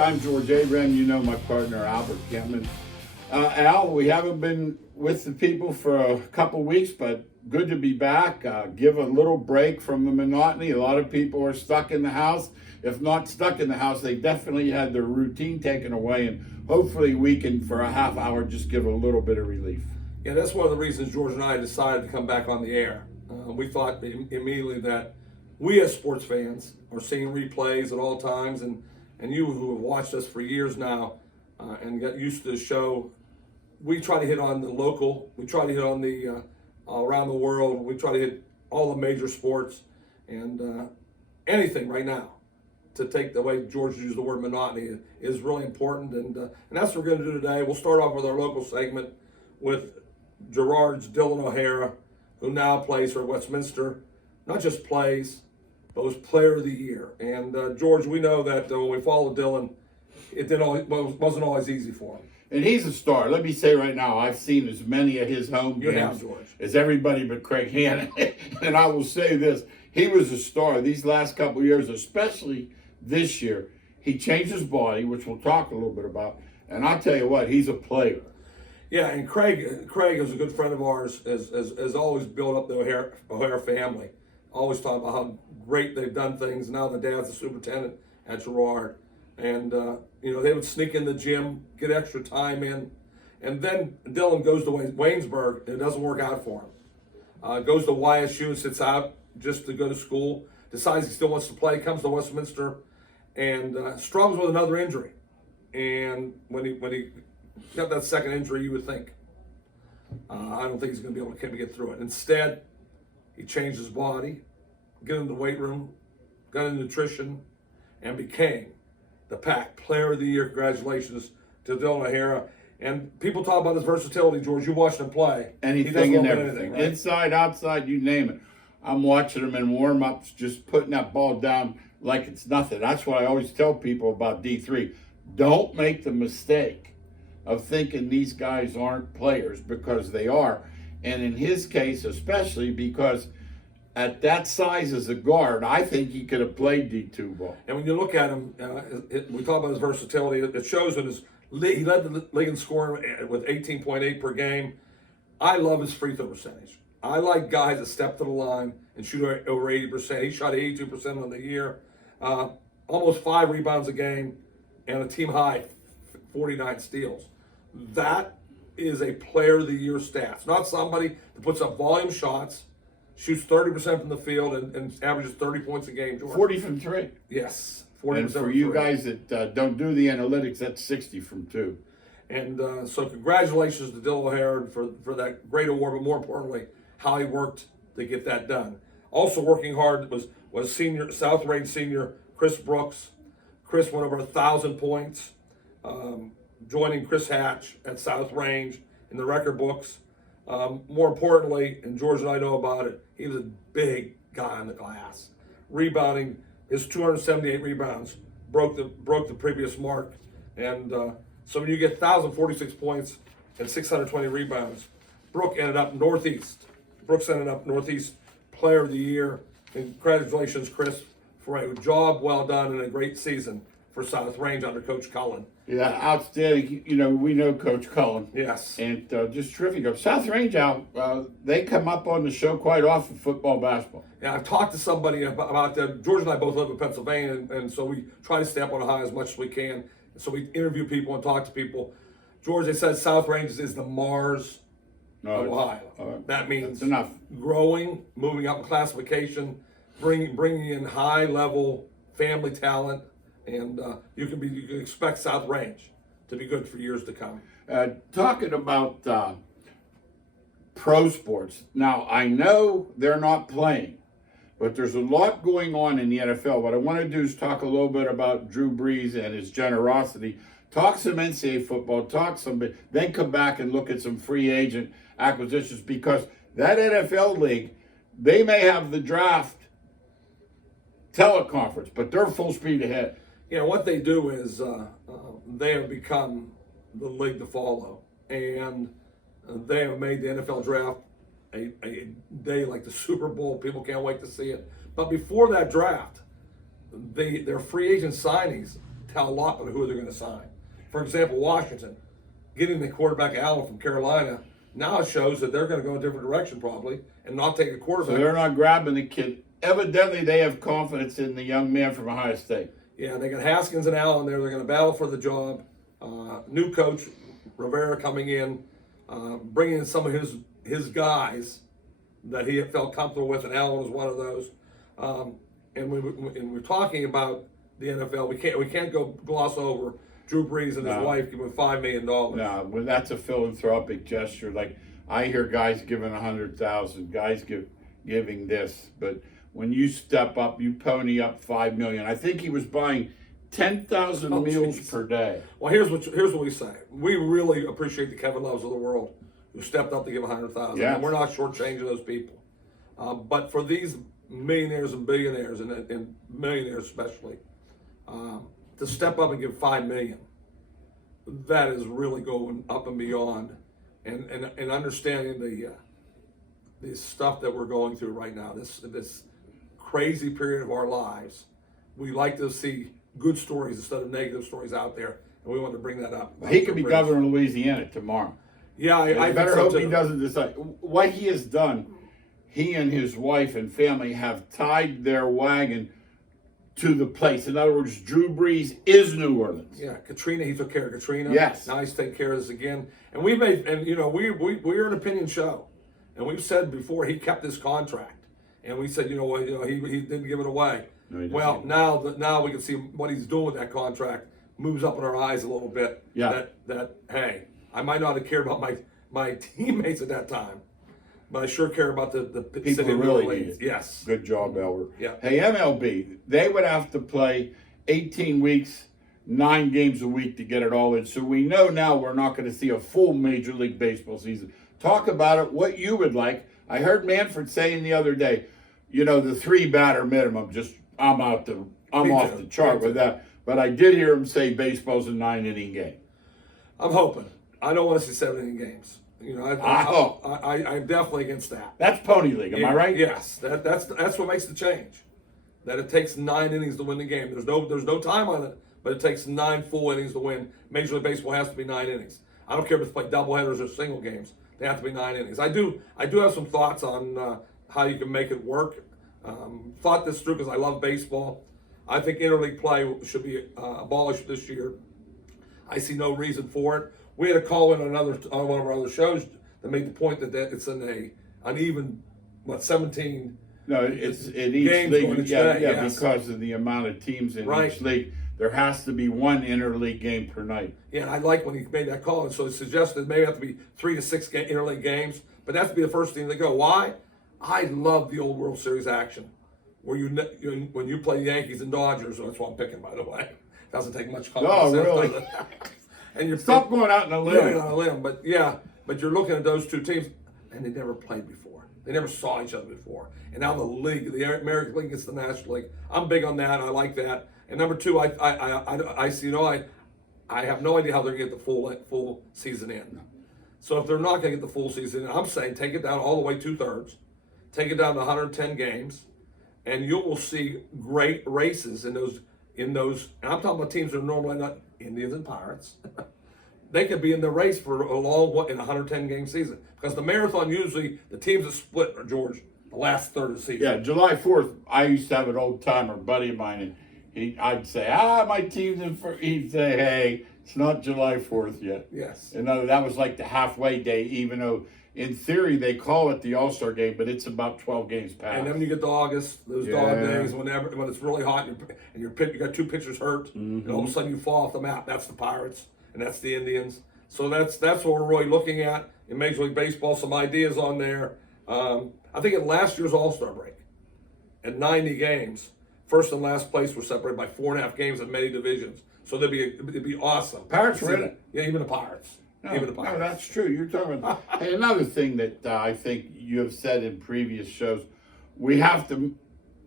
I'm George Abraham. You know my partner, Albert Kempman. Al, we haven't been with the people for a couple weeks, but good to be back. Give a little break from the monotony. A lot of people are stuck in the house. If not stuck in the house, they definitely had their routine taken away, and hopefully we can, for a half hour, just give a little bit of relief. Yeah, that's one of the reasons George and I decided to come back on the air. We thought immediately that we as sports fans are seeing replays at all times, and you who have watched us for years now and got used to the show, we try to hit on the local, we try to hit on the around the world, we try to hit all the major sports, and anything right now to take the way George used the word monotony is really important, and that's what we're going to do today. We'll start off with our local segment with Girard's Dylan O'Hara, who now plays for Westminster. Not just plays, but was Player of the Year. And George, we know that when we followed Dylan, wasn't always easy for him. And he's a star. Let me say right now, I've seen as many of his home games as everybody but Craig Hannon. And I will say this, he was a star these last couple of years, especially this year. He changed his body, which we'll talk a little bit about. And I'll tell you what, he's a player. Yeah, and Craig is a good friend of ours, has always built up the O'Hara family. Always talking about how great they've done things. Now the dad's the superintendent at Girard. And, they would sneak in the gym, get extra time in. And then Dylan goes to Waynesburg, and it doesn't work out for him. Goes to YSU, sits out just to go to school, decides he still wants to play, comes to Westminster, and struggles with another injury. And when he got that second injury, you would think, I don't think he's going to be able to get through it. Instead, he changed his body, got in the weight room, got in nutrition, and became the PAC Player of the Year. Congratulations to Dylan O'Hara. And people talk about his versatility, George. You watched him play. Anything and everything. Right? Inside, outside, you name it. I'm watching him in warm-ups, just putting that ball down like it's nothing. That's what I always tell people about D3. Don't make the mistake of thinking these guys aren't players, because they are. And in his case, especially because at that size as a guard, I think he could have played D2 ball. And when you look at him, we talk about his versatility. It shows in he led the league in scoring with 18.8 per game. I love his free throw percentage. I like guys that step to the line and shoot over 80%. He shot 82% on the year, almost 5 rebounds a game, and a team high 49 steals. That is a Player of the Year stats. Not somebody that puts up volume shots, shoots 30% from the field, and averages 30 points a game, George. 40 from 3. Yes, 40% and for you guys that don't do the analytics, that's 60 from 2. And so congratulations to Dylan O'Hara for that great award, but more importantly, how he worked to get that done. Also working hard was senior South Range senior Chris Brooks. Chris went over 1,000 points, joining Chris Hatch at South Range in the record books. More importantly, and George and I know about it, he was a big guy on the glass. Rebounding, his 278 rebounds broke the previous mark. And so when you get 1,046 points and 620 rebounds, Brooks ended up Northeast Player of the Year. And congratulations, Chris, for a job well done and a great season for South Range under Coach Cullen. Yeah, outstanding. We know Coach Cullen. Yes. And just terrific. South Range they come up on the show quite often, football, basketball. Yeah, I've talked to somebody about that. George and I both live in Pennsylvania, and so we try to stay up on high as much as we can. So we interview people and talk to people. George, they said South Range is the Mars of Ohio. That means enough. Growing, moving up in classification, bringing in high-level family talent, and you can expect South Range to be good for years to come. Talking about pro sports, now I know they're not playing, but there's a lot going on in the NFL. What I want to do is talk a little bit about Drew Brees and his generosity, talk some NCAA football, then come back and look at some free agent acquisitions, because that NFL league, they may have the draft teleconference, but they're full speed ahead. What they do is they have become the league to follow, and they have made the NFL draft a day like the Super Bowl. People can't wait to see it. But before that draft, their free agent signings tell a lot about who they're going to sign. For example, Washington, getting the quarterback Allen from Carolina, now shows that they're going to go a different direction probably and not take a quarterback. So they're not grabbing the kid. Evidently, they have confidence in the young man from Ohio State. Yeah, they got Haskins and Allen there. They're going to battle for the job. New coach Rivera coming in, bringing in some of his guys that he had felt comfortable with, and Allen was one of those. And we're talking about the NFL. We can't go gloss over Drew Brees and his wife giving $5 million. No, well, that's a philanthropic gesture. Like I hear guys giving 100,000, guys giving this, but when you step up, you pony up $5 million. I think he was buying 10,000 meals per day. Well, here's what we say. We really appreciate the Kevin Loves of the world who stepped up to give 100,000. Yes. And we're not shortchanging those people. But for these millionaires and billionaires and millionaires especially, to step up and give $5 million, that is really going up and beyond, and understanding the stuff that we're going through right now. This crazy period of our lives. We like to see good stories instead of negative stories out there, and we want to bring that up. He could be governor of Louisiana tomorrow. Yeah, I better think so hope too. he doesn't decide. What he has done, he and his wife and family have tied their wagon to the place. In other words, Drew Brees is New Orleans. Yeah, Katrina, he took care of Katrina. Yes. Now he's taking care of this again. And we're an opinion show. And we've said before he kept his contract. And we said, he didn't give it away. No, he didn't. Well, now we can see what he's doing with that contract moves up in our eyes a little bit. Yeah. That hey, I might not have cared about my teammates at that time, but I sure care about the People city of New really Orleans. need it. Yes. Good job, Elwer. Yeah. Hey, MLB, they would have to play 18 weeks, 9 games a week to get it all in. So we know now we're not going to see a full Major League Baseball season. Talk about it, what you would like. I heard Manfred saying the other day, the 3-batter minimum, I'm off the chart with that. But I did hear him say baseball's a 9-inning game. I'm hoping. I don't want to see 7-inning games. I'm definitely against that. That's Pony League, am I right? Yes, that's what makes the change. That it takes 9 innings to win the game. There's no time on it, but it takes 9 full innings to win. Major League Baseball has to be 9 innings. I don't care if it's played doubleheaders or single games. They have to be 9 innings. I do have some thoughts on how you can make it work. Thought this through because I love baseball. I think interleague play should be abolished this year. I see no reason for it. We had a call in on one of our other shows that made the point that it's an uneven, 17. No, it's in each games league. going each Yeah, day, yes. because of the amount of teams in Right. each league. There has to be one interleague game per night. Yeah, and I like when he made that call, and so it suggested maybe have to be 3 to 6 interleague games, but that's to be the first team to go. Why? I love the old World Series action, where when you play Yankees and Dodgers. That's what I'm picking, by the way. Doesn't take much common Oh, sense, really? does it? And you're Stop going out on a limb. Yeah, on a limb, but you're looking at those two teams, and they never played before. They never saw each other before. And now the American League gets the National League. I'm big on that. I like that. And number two, I see. I have no idea how they're going to get the full season in. So if they're not going to get the full season in, I'm saying take it down all the way 2/3, take it down to 110 games, and you will see great races in those. And I'm talking about teams that are normally not Indians and Pirates. They could be in the race for a long in a 110 game season, because the marathon usually the teams that split are the last third of the season. Yeah, July 4th, I used to have an old timer buddy of mine, and I'd say, my team's in first. He'd say, hey, it's not July 4th yet. Yes. And that was like the halfway day, even though in theory they call it the All-Star game, but it's about 12 games past. And then when you get to August, those dog days, when it's really hot, and you got 2 pitchers hurt, and all of a sudden you fall off the map. That's the Pirates, and that's the Indians. So that's what we're really looking at in Major League Baseball. Some ideas on there. I think in last year's All-Star break, at 90 games, first and last place were separated by 4.5 games in many divisions. So it'd be awesome. Pirates were in it. Yeah, even the Pirates. No, that's true. You're talking about. Hey, another thing that I think you have said in previous shows, we have to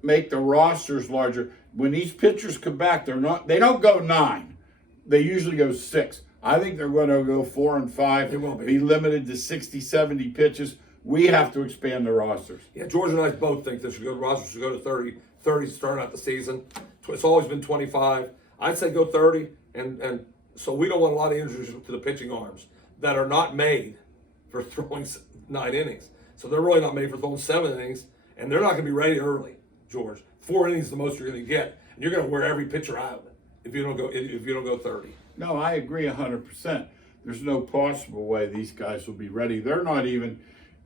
make the rosters larger. When these pitchers come back, they don't go 9. They usually go 6. I think they're going to go 4 and 5. They will be limited to 60, 70 pitches. We have to expand the rosters. Yeah, George and I both think the rosters should go to 30 starting out the season. It's always been 25. I'd say go 30, and so we don't want a lot of injuries to the pitching arms that are not made for throwing 9 innings. So they're really not made for throwing 7 innings, and they're not going to be ready early, George. 4 innings is the most you're going to get, and you're going to wear every pitcher out if you don't go 30. No, I agree 100%. There's no possible way these guys will be ready. They're not even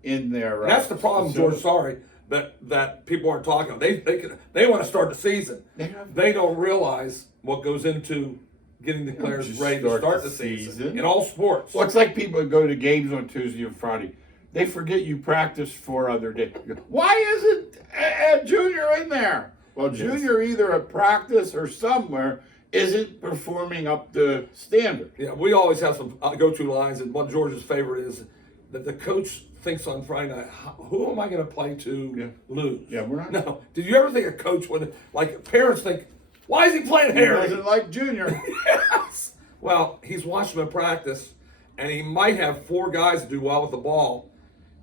in their. That's the problem, George. Sorry, that people aren't talking about. They want to start the season. They don't realize what goes into getting the players ready to start the season in all sports. Well, it's like people that go to games on Tuesday and Friday. They forget you practice 4 other days. Why isn't Junior in there? Well, Junior either at practice or somewhere isn't performing up to standard. Yeah, we always have some go-to lines, and one George's favorite is that the coach thinks on Friday night, who am I going to play to lose? Yeah, we're not. No. Did you ever think a coach would, like parents think, why is he playing Harry? He doesn't like Junior. Yes. Well, he's watching him in practice, and he might have 4 guys do well with the ball,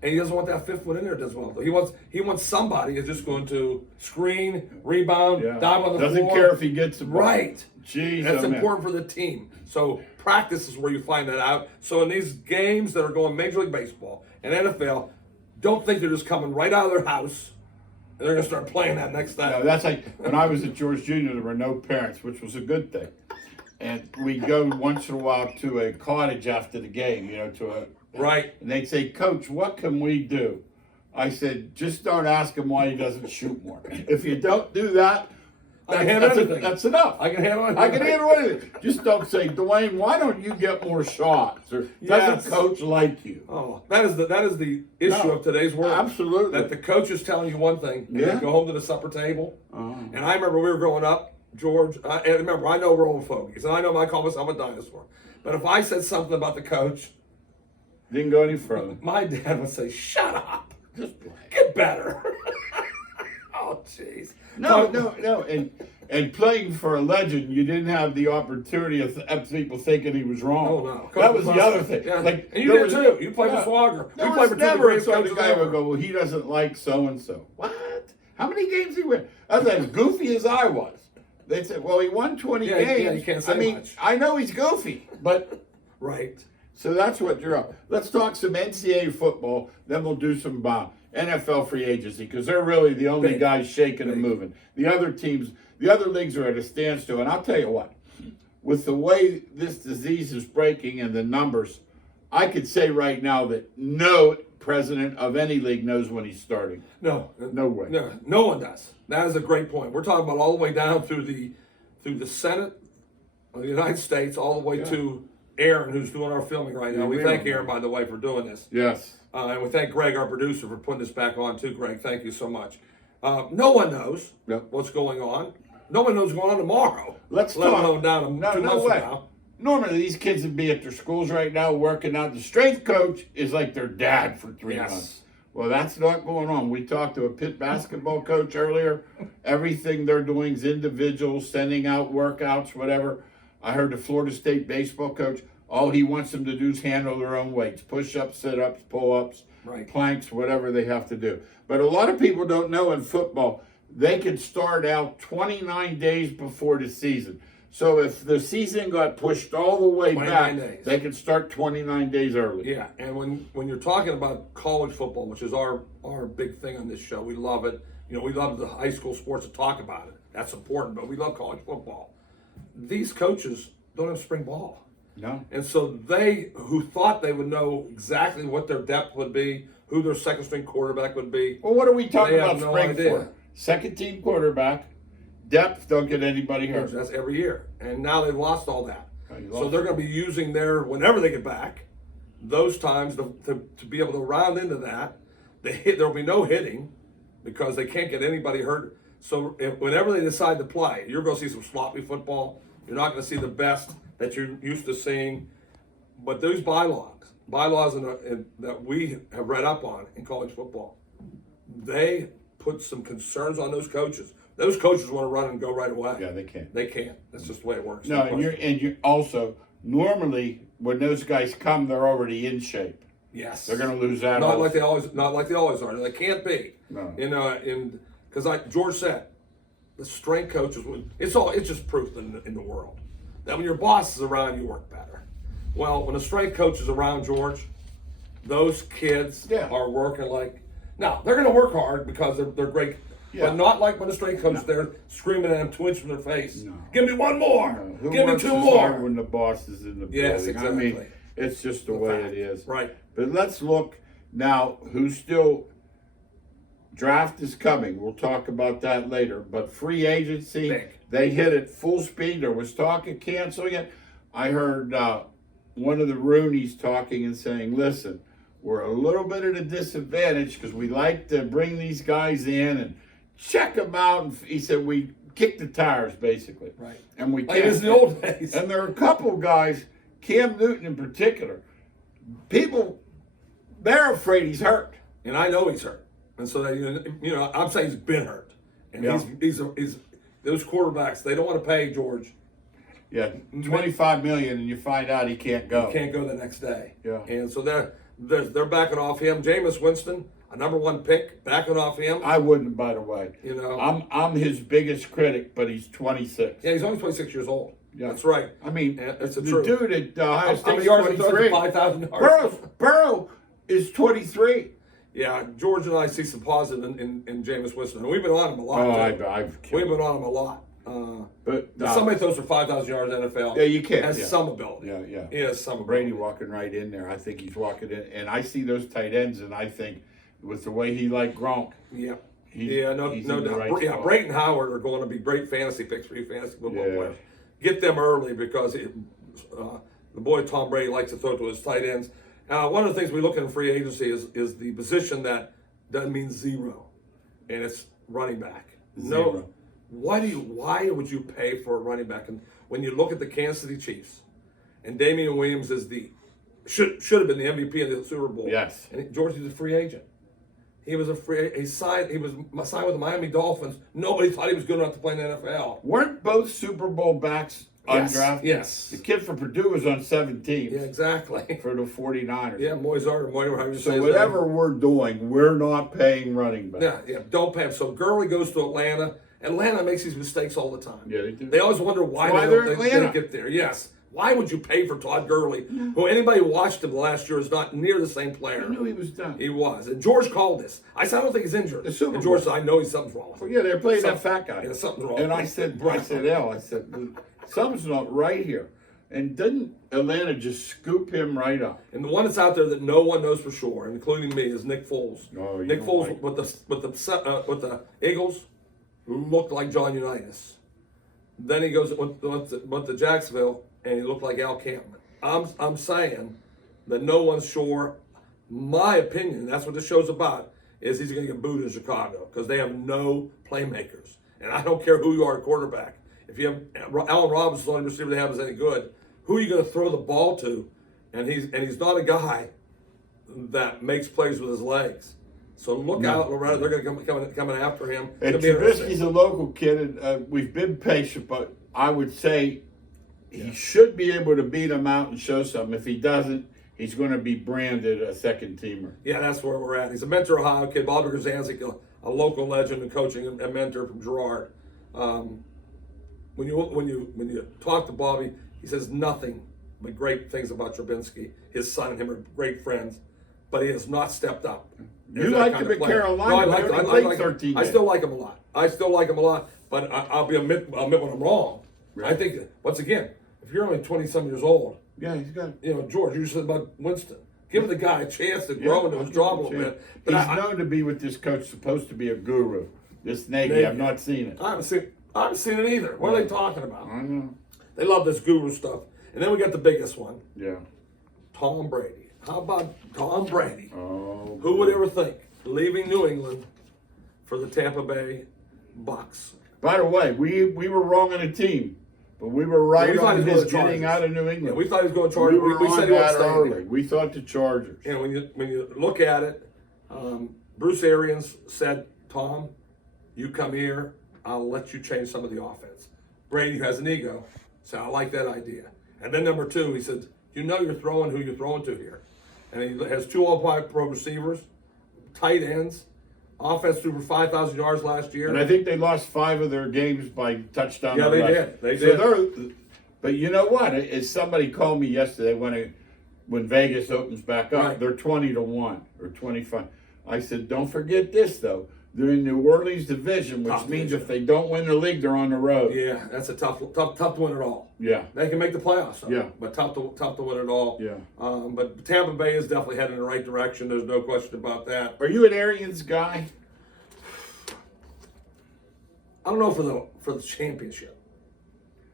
and he doesn't want that 5th one in there that does well. He wants somebody who's just going to screen, rebound, dive on the floor. Doesn't care if he gets the ball. Right. Jeez, that's important for the team. So practice is where you find that out. So in these games that are going Major League Baseball and NFL, don't think they're just coming right out of their house and they're going to start playing that next time. No, that's like when I was at George Junior, there were no parents, which was a good thing. And we'd go once in a while to a cottage after the game, Right. And they'd say, Coach, what can we do? I said, just don't ask him why he doesn't shoot more. If you don't do that, I can handle anything. That's enough. I can handle anything. I can handle anything. Just don't say, Dwayne, why don't you get more shots? Or doesn't coach like you? Oh, that is the issue of today's world. Absolutely. That the coach is telling you one thing, and then go home to the supper table. And I remember we were growing up, George. And remember, I know we're old fogies, and I know I call myself a dinosaur. But if I said something about the coach, didn't go any further. My dad would say, "Shut up, just play. Get better." Oh, jeez. No. And playing for a legend, you didn't have the opportunity of people thinking he was wrong. Oh, no. That was the other thing. Yeah. Like, and you did too. You played for Swagger. No, we played for never two of the greatest the guy coaches would go, well, he doesn't like so-and-so. What? How many games he win? I was as goofy as I was. They said, well, he won 20 games. Yeah, you can't say much. I know he's goofy, but... Right. So that's what you're up. Let's talk some NCAA football, then we'll do some NFL free agency, because they're really the only guys shaking and moving. The other teams, the other leagues are at a standstill. And I'll tell you what, with the way this disease is breaking and the numbers, I could say right now that no president of any league knows when he's starting. No way. No one does. That is a great point. We're talking about all the way down through the Senate of the United States, all the way to Aaron, who's doing our filming right now. We thank Aaron, by the way, for doing this. Yes. And we thank Greg, our producer, for putting this back on too. Greg, thank you so much. No one knows what's going on. No one knows what's going on tomorrow. Let alone down 2 months from now. Normally, these kids would be at their schools right now working out. The strength coach is like their dad for 3 months. Well, that's not going on. We talked to a Pitt basketball coach earlier. Everything they're doing is individual, sending out workouts, whatever. I heard the Florida State baseball coach, all he wants them to do is handle their own weights, push-ups, sit-ups, pull-ups, planks, whatever they have to do. But a lot of people don't know in football, they can start out 29 days before the season. So if the season got pushed all the way back, they can start 29 days early. Yeah, and when you're talking about college football, which is our big thing on this show, we love it. We love the high school sports to talk about it. That's important, but we love college football. These coaches don't have spring ball. No. And so they, who thought they would know exactly what their depth would be, who their second string quarterback would be. Well, what are we talking about no spring idea. for? Second team quarterback, depth, don't get anybody hurt. That's every year. And now they've lost all that. So they're going to be using whenever they get back, those times to be able to round into that. There'll be no hitting because they can't get anybody hurt. So whenever they decide to play, you're going to see some sloppy football. You're not going to see the best that you're used to seeing. But those bylaws that we have read up on in college football, they put some concerns on those coaches. Those coaches want to run and go right away. Yeah, they can't. They can't. That's just the way it works. No, and you're also, normally when those guys come, they're already in shape. Yes. They're going to lose that. Not like they always are. They can't be. No. Because like George said, the strength coaches, it's just proof in the world that when your boss is around, you work better. Well, when the strength coach is around, George, those kids are working like, now they're going to work hard because they're great, but not like when the strength coach is there screaming at them, twitching their face. No. Give me one more. No. Give me two more. When the boss is in the building. Yes, exactly. I mean, it's just the way it is. Right. But let's look now. Who's still? Draft is coming. We'll talk about that later. But free agency, they hit it full speed. There was talk of canceling it. I heard one of the Rooneys talking and saying, listen, we're a little bit at a disadvantage because we like to bring these guys in and check them out. And he said, we kick the tires, basically. Right. And we can't. Like it's the old days. And there are a couple guys, Cam Newton in particular, they're afraid he's hurt. And I know he's hurt. And so that, you know, I'm saying he's been hurt. And he's those quarterbacks, they don't want to pay George. Yeah, $25 million, and you find out he can't go. He can't go the next day. Yeah. And so they're backing off him. Jameis Winston, a #1 pick, backing off him. I wouldn't, by the way. You know, I'm his biggest critic, but he's 26. Yeah, he's only 26 years old. Yeah. That's right. I mean, it's the dude at Ohio State's 23. 5,000 yards. Burrow is 23. Yeah, George and I see some positive in Jameis Winston. And we've been on him a lot. Oh, we've been on him a lot. But somebody throws for 5,000 yards in the NFL. Yeah, you can. Has some ability. Yeah. He has some Brady ability. walking right in there. I think he's walking in. And I see those tight ends, and I think with the way he liked Gronk. Yeah. No doubt. Right Brayton Howard are going to be great fantasy picks for you fantasy football players. Get them early because the boy Tom Brady likes to throw to his tight ends. One of the things we look at in free agency is the position that doesn't mean zero, and it's running back. Zero. No, why would you pay for a running back? And when you look at the Kansas City Chiefs, and Damian Williams is should have been the MVP of the Super Bowl. Yes. And George is a free agent. He was signed with the Miami Dolphins. Nobody thought he was good enough to play in the NFL. Weren't both Super Bowl backs undrafted? Yes. The kid from Purdue was on 7 teams. Yeah, exactly. For the 49ers. Yeah, Moisart, however you say So whatever we're doing, we're not paying running back. Yeah, don't pay him. So Gurley goes to Atlanta. Atlanta makes these mistakes all the time. Yeah, they do. They always wonder why they don't get there. Yes. Why would you pay for Todd Gurley, who anybody who watched him last year is not near the same player? I knew he was done. He was. And George called this. I said, I don't think he's injured. And George said, I know something's wrong with him. Well, yeah, they're playing that fat guy. Yeah, something's wrong. And I said, something's not right here. And didn't Atlanta just scoop him right up? And the one that's out there that no one knows for sure, including me, is Nick Foles. Oh, Nick Foles with the Eagles looked like John Unitas. Then he goes went to Jacksonville, and he looked like Al Campbell. I'm saying that no one's sure. My opinion, that's what this show's about, is he's going to get booed in Chicago because they have no playmakers. And I don't care who you are at quarterback. If you have Allen Robinson, the only receiver they have is any good, who are you going to throw the ball to? And he's not a guy that makes plays with his legs. So look out, Loretta. They're going to be coming after him. And Trubisky's a local kid, and we've been patient, but I would say he should be able to beat him out and show something. If he doesn't, he's going to be branded a second teamer. Yeah, that's where we're at. He's a Mentor Ohio kid. Bobby Grzancic, a local legend in coaching and mentor from Girard. When you talk to Bobby, he says nothing but great things about Trubinsky. His son and him are great friends, but he has not stepped up. You liked him at Carolina. No, I like 13 him. I still like him a lot. But I'll admit when I'm wrong. Right. I think once again, if you're only 20-some years old, yeah, he's got. George, you said about Winston. Give the guy a chance to grow into his job a little bit. But he's known to be with this coach, supposed to be a guru. This Nagy, I've not seen it. I haven't seen it either. What are they talking about? I know. They love this guru stuff. And then we got the biggest one. Yeah. Tom Brady. How about Tom Brady? Oh. Who would ever think leaving New England for the Tampa Bay Bucks? By the way, we were wrong on the team, but we were right on his getting out of New England. Yeah, we thought he was going to Chargers. We said on that early. We thought the Chargers. And when you look at it, Bruce Arians said, Tom, you come here, I'll let you change some of the offense. Brady has an ego, so I like that idea. And then number two, he said, you're throwing who you're throwing to here. And he has 2 all-pro receivers, tight ends, Offense threw for 5,000 yards last year. And I think they lost 5 of their games by touchdown. Yeah, or they less. did. They So did. but you know what? As somebody called me yesterday when Vegas opens back up, Right. they're 20-1 or 25. I said, don't forget this though. They're in New Orleans division, which Tough means division. if they don't win the league, they're on the road. Yeah, that's a tough to win it all. Yeah. They can make the playoffs, though, Yeah. but tough to win it all. Yeah. But Tampa Bay is definitely heading in the right direction. There's no question about that. Are you an Arians guy? I don't know for the championship,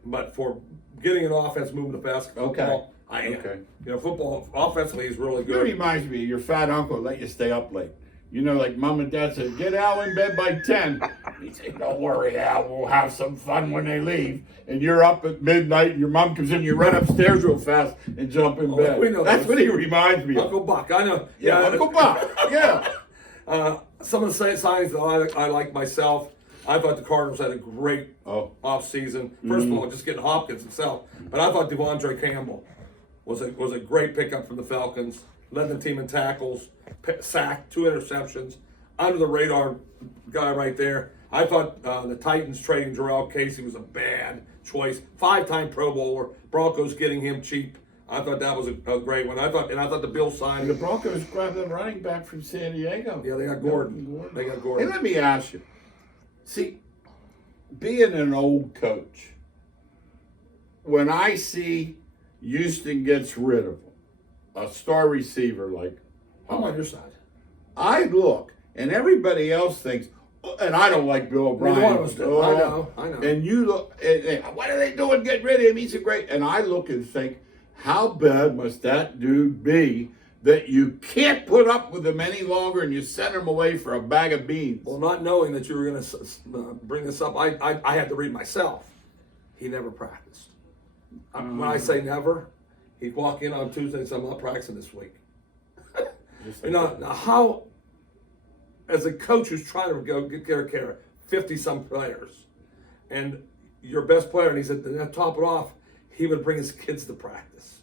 but for getting an offense moving the basketball, Okay. I am. Okay. You know, football offensively is really It good. reminds me of your fat uncle let you stay up late. You know, like mom and dad said, get Al in bed by 10. He'd say, don't worry, Al, we'll have some fun when they leave. And you're up at midnight, and your mom comes in, you run upstairs real fast and jump in bed. we know That's those. what he reminds me of. Uncle Buck, I know. Yeah, Uncle Bob. Yeah. Some of the signings that I like myself. I thought the Cardinals had a great offseason. First of all, just getting Hopkins himself, but I thought Devondre Campbell was a great pickup from the Falcons. Led the team in tackles, sacked, 2 interceptions, under the radar guy right there. I thought the Titans trading Jarrell Casey was a bad choice. 5-time Pro Bowler. Broncos getting him cheap. I thought that was a great one. I thought the Bills signed. The Broncos grabbed a running back from San Diego. Yeah, they got Gordon. They got Gordon. Hey, let me ask you. See, being an old coach, when I see Houston gets rid of a star receiver like I'm on your side. I look, and everybody else thinks, and I don't like Bill O'Brien. Neither one of us do. I know. And you look, and what are they doing? Get rid of him. He's a great. And I look and think, how bad must that dude be that you can't put up with him any longer, and you send him away for a bag of beans? Well, not knowing that you were going to bring this up, I had to read myself. He never practiced. When I say never, he'd walk in on Tuesday and say, I'm not practicing this week. Now, how, as a coach who's trying to go get care of 50-some players, and your best player, and he said, to top it off, he would bring his kids to practice.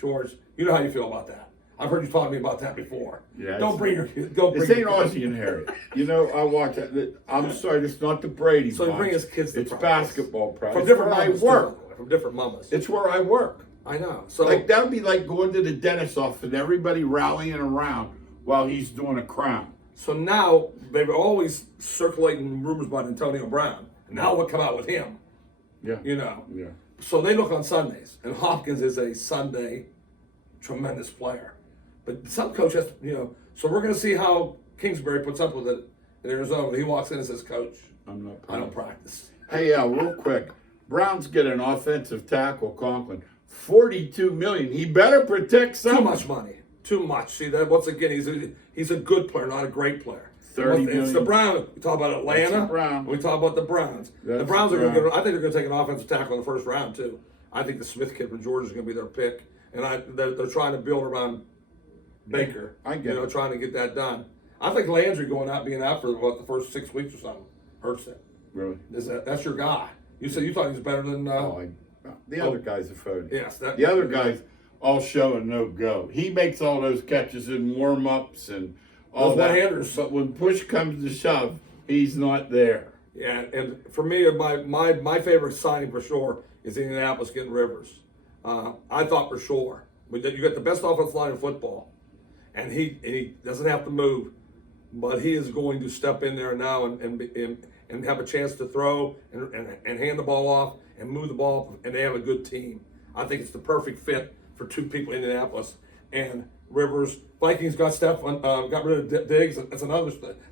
George, you know how you feel about that. I've heard you talk to me about that before. Yeah, don't bring your kids. Don't bring This ain't your kids. Ozzie and Harry. You know, I watch it. I'm sorry, it's not the Brady So he bunch. bring his kids to It's practice. basketball practice. From It's different where I mamas. work. From different mamas. It's where I work. I know. So Like, that would be like going to the dentist office and everybody rallying around while he's doing a crown. So now they were always circulating rumors about Antonio Brown. And now what come out with him? Yeah. You know. Yeah. So they look on Sundays, and Hopkins is a Sunday tremendous player. But some coach has to, you know. So we're going to see how Kingsbury puts up with it in Arizona. He walks in and says, "Coach, I don't practice." Hey, real quick. Browns get an offensive tackle, Conklin. $42 million. He better protect Too someone. much money. Too much. See that? Once again, he's a good player, not a great player. $30 It's million. the Browns. We talk about Atlanta. That's the Browns. We talk about the Browns. The That's Browns the are going to. Browns. I think they're going to take an offensive tackle in the first round too. I think the Smith kid from Georgia is going to be their pick, and they're trying to build around Baker. I get it. Trying to get that done. I think Landry going out being out for the first 6 weeks or something hurts it. Really? That's your guy? You said you thought he was better than. The other guy's a phony. Yes. The other guy's all show and no go. He makes all those catches in warm-ups and all Those that. one-handers. But when push comes to shove, he's not there. Yeah, and for me, my favorite signing for sure is Indianapolis getting Rivers. I thought for sure you got the best offensive line in football, and he doesn't have to move, but he is going to step in there now and have a chance to throw and hand the ball off and move the ball, and they have a good team. I think it's the perfect fit for two people in Indianapolis and Rivers. Vikings got got rid of Diggs. It's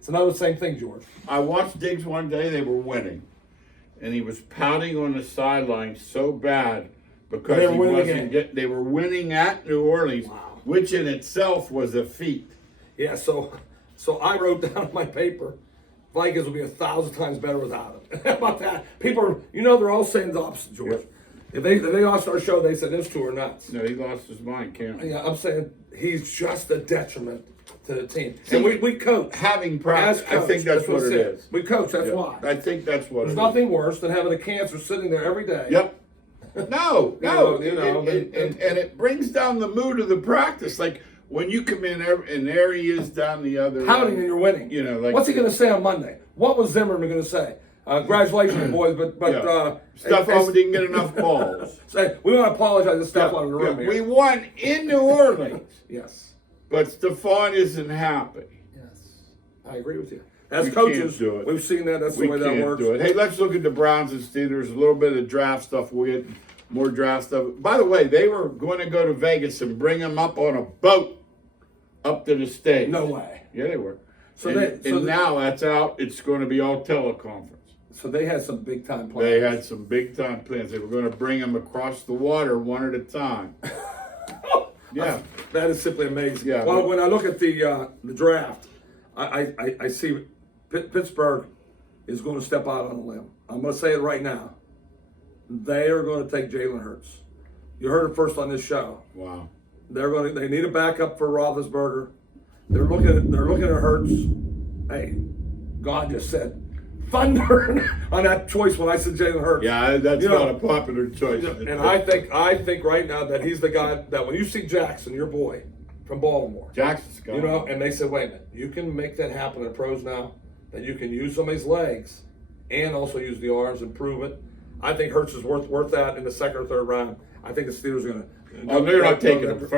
another same thing, George. I watched Diggs one day. They were winning, and he was pouting on the sideline so bad because They were he winning wasn't again. they were winning at New Orleans, Wow. which in itself was a feat. Yeah, so I wrote down on my paper, Vikings will be 1,000 times better without him. How about that? People, they're all saying the opposite, George. Yep. If they watched our show, they said those two are nuts. No, he lost his mind, can't he? Yeah, I'm saying he's just a detriment to the team. And we coach. Having practice, As coach, I think that's what it it is. We coach, that's Yeah, why. I think that's what There's it is. nothing worse than having a cancer sitting there every day. Yep. No. And And it brings down the mood of the practice. Like, when you come in and there he is down the other Pounding end, and you're winning. You know, like what's he going to say on Monday? What was Zimmerman going to say? Congratulations, boys, but Stephon didn't get enough balls. Say we want to apologize to Stephon in the room here. We won in New Orleans. Yes. But Stephon isn't happy. Yes. I agree with you. As We coaches, can't do it. we've seen that. That's the We way that can't works. do it. Hey, let's look at the Browns and Steelers. A little bit of draft stuff. We'll get more draft stuff. By the way, they were going to go to Vegas and bring him up on a boat up to the stage. No way. Yeah, they were. So And now that's out. It's going to be all teleconference. So they had some big time plans. They had some big time plans. They were going to bring him across the water one at a time. Yeah. That is simply amazing. Yeah, Well, but- when I look at the draft, I see Pittsburgh is going to step out on a limb. I'm going to say it right now. They are going to take Jalen Hurts. You heard it first on this show. Wow. They need a backup for Roethlisberger. They're looking at Hurts. Hey, God just said thunder on that choice when I said Jalen Hurts. Yeah, that's You know, not a popular choice. And I think right now that he's the guy that when you see Jackson, your boy from Baltimore, Jackson's gone. and they said, wait a minute, you can make that happen in pros now, that you can use somebody's legs and also use the arms and prove it. I think Hurts is worth that in the second or third round. I think the Steelers are going to. Oh, they're not taking him first.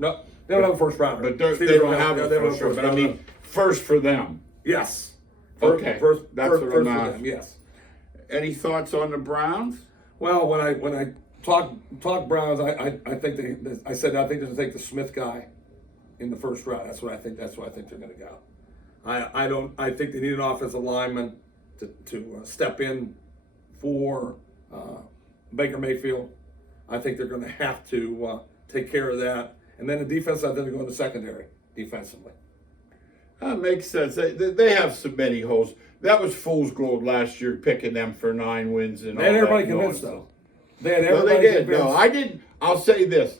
No, they don't have a first rounder. But they don't have a first round. But I mean, first for them. Yes. Okay, that's what I'm for asking. them, yes. Any thoughts on the Browns? Well, when I talk Browns, I think I said I think they're going to take the Smith guy in the first round. That's what I think. That's where I think they're going to go. I think they need an offensive lineman to step in for Baker Mayfield. I think they're going to have to take care of that. And then the defense, I think they're going to secondary defensively. That makes sense. They have so many holes. That was fool's gold last year, picking them for 9 wins and They had all everybody that convinced, nonsense. though. They had No, everybody they did. convinced. No, I didn't. I'll say this.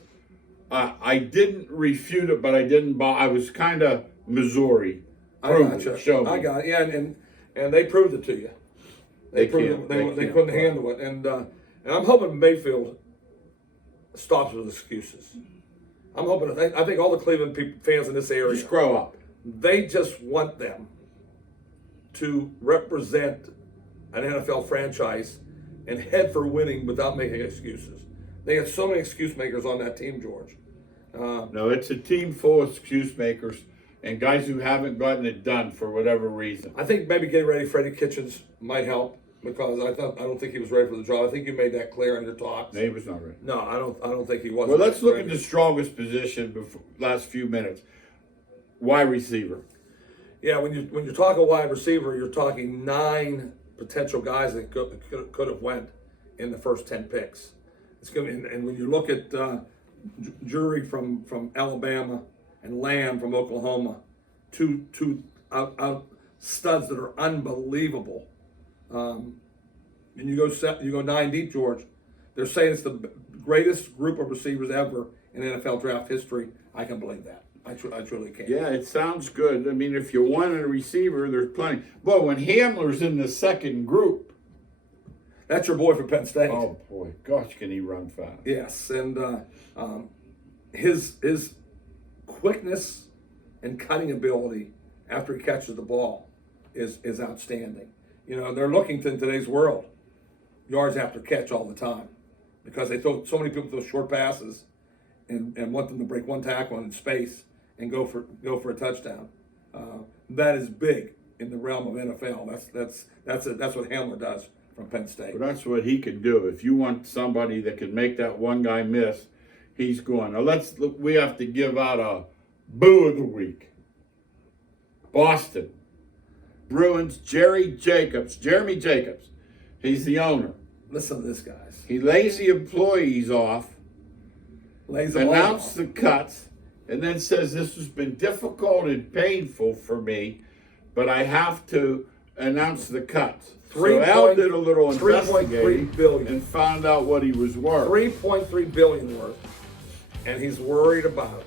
I didn't refute it, but I didn't. I was kind of Missouri. Prove it. Show me. I got it. Yeah, and they proved it to you. They proved can't. they couldn't handle it, and I'm hoping Mayfield stops with excuses. I'm hoping. I think all the Cleveland fans in this area, Just grow up. they just want them to represent an NFL franchise and head for winning without making excuses. They have so many excuse makers on that team, George. No, it's a team full of excuse makers and guys who haven't gotten it done for whatever reason. I think maybe getting ready Freddie Kitchens might help because I don't think he was ready for the job. I think you made that clear in your talks. No, he was not ready. No, I don't think he was. Well, let's look at the strongest position before last few minutes. Wide receiver. Yeah, when you talk a wide receiver, you're talking 9 potential guys that could have went in the first 10 picks. It's going and when you look at Jury from Alabama and Lamb from Oklahoma, two out studs that are unbelievable. And you go 9 deep, George. They're saying it's the greatest group of receivers ever in NFL draft history. I can believe that. I truly can. Yeah, it sounds good. I mean, if you want a receiver, there's plenty. But when Hamler's in the second group, That's your boy from Penn State. oh boy, gosh, can he run fast? Yes, and his quickness and cutting ability after he catches the ball is outstanding. You know, they're looking to in today's world yards after catch all the time because they throw so many people those short passes and want them to break one tackle in space and go for a touchdown. That is big in the realm of NFL. That's what Hamler does from Penn State. But that's what he can do. If you want somebody that can make that one guy miss, he's going. Now we have to give out a boo of the week. Boston Bruins, Jeremy Jacobs. He's the owner. Listen to this, guys. He lays the employees off, Lays them all announced off. the cuts, and then says this has been difficult and painful for me, but I have to announce the cuts. So Al did a little 3.3 investigating billion. and found out what he was worth. 3.3 billion worth, and he's worried about